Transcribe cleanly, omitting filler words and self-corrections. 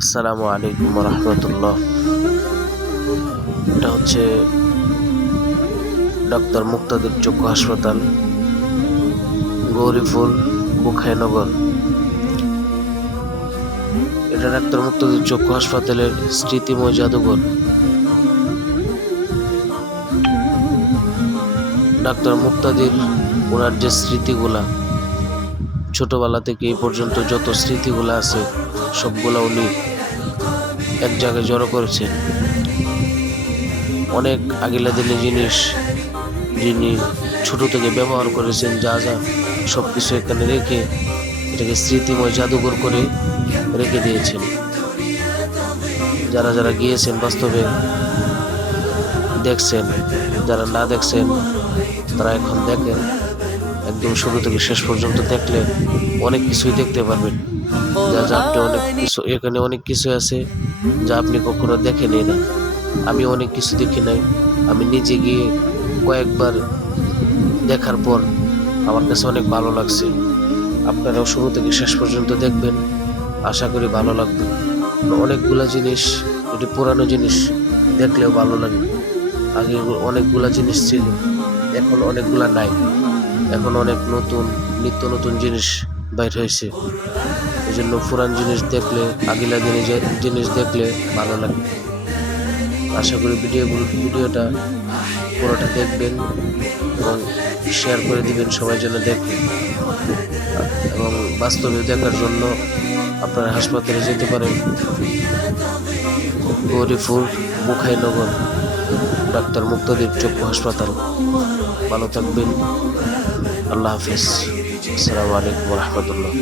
আসসালামু আলাইকুম রহমতুল্লাহ। এটা হচ্ছে ডাক্তার মুক্তাদির চক্ষু হাসপাতাল, গৌরীপুর, বুখাইনগর। এটা ডাক্তার মুক্তাদির চক্ষু হাসপাতালের স্মৃতিময় জাদুঘর। ডাক্তার মুক্তাদির ওনার যে স্মৃতিগুলা, ছোটবেলা থেকে এই পর্যন্ত যত স্মৃতিগুলা আছে সবগুলা উনি এক জায়গায় জড়ো করেছেন। অনেক আগেলা দিনের জিনিস যিনি ছোট থেকে ব্যবহার করেছেন, যা যা সব কিছু এখানে রেখে এটাকে স্মৃতিময় জাদুঘর করে রেখে দিয়েছেন। যারা যারা গিয়েছেন বাস্তবে দেখছেন, যারা না দেখছেন তারা এখন দেখেন। একদম শুরু থেকে শেষ পর্যন্ত দেখলে অনেক কিছুই দেখতে পারবেন। যা যা আপনি অনেক কিছু এখানে অনেক কিছু আছে যা আপনি কখনো দেখেনই না। আমি অনেক কিছু দেখি নাই। আমি নিজে গিয়ে কয়েকবার দেখার পর আমার কাছে অনেক ভালো লাগছে। আপনারাও শুরু থেকে শেষ পর্যন্ত দেখবেন, আশা করি ভালো লাগবে। অনেকগুলা জিনিস, এটি পুরানো জিনিস, দেখলেও ভালো লাগে। আগে অনেকগুলা জিনিস ছিল, এখন অনেকগুলা নাই। এখন অনেক নতুন নিত্য নতুন জিনিস বাইর হয়েছে। এই জন্য পুরান জিনিস দেখলে, আগিলা জিনিস দেখলে ভালো লাগে। আশা করি ভিডিওটা পুরোটা দেখবেন এবং শেয়ার করে দিবেন, সবাই যেন দেখে। এবং বাস্তবে দেখার জন্য আপনারা হাসপাতালে যেতে পারেন, গৌরীপুর, বুখাইনগর, ডাক্তার মুক্তাদির চক্ষু হাসপাতাল। ভালো থাকবেন। আল্লাহ হাফেজ। আসসালামু আলাইকুম রহমতুল্লাহ।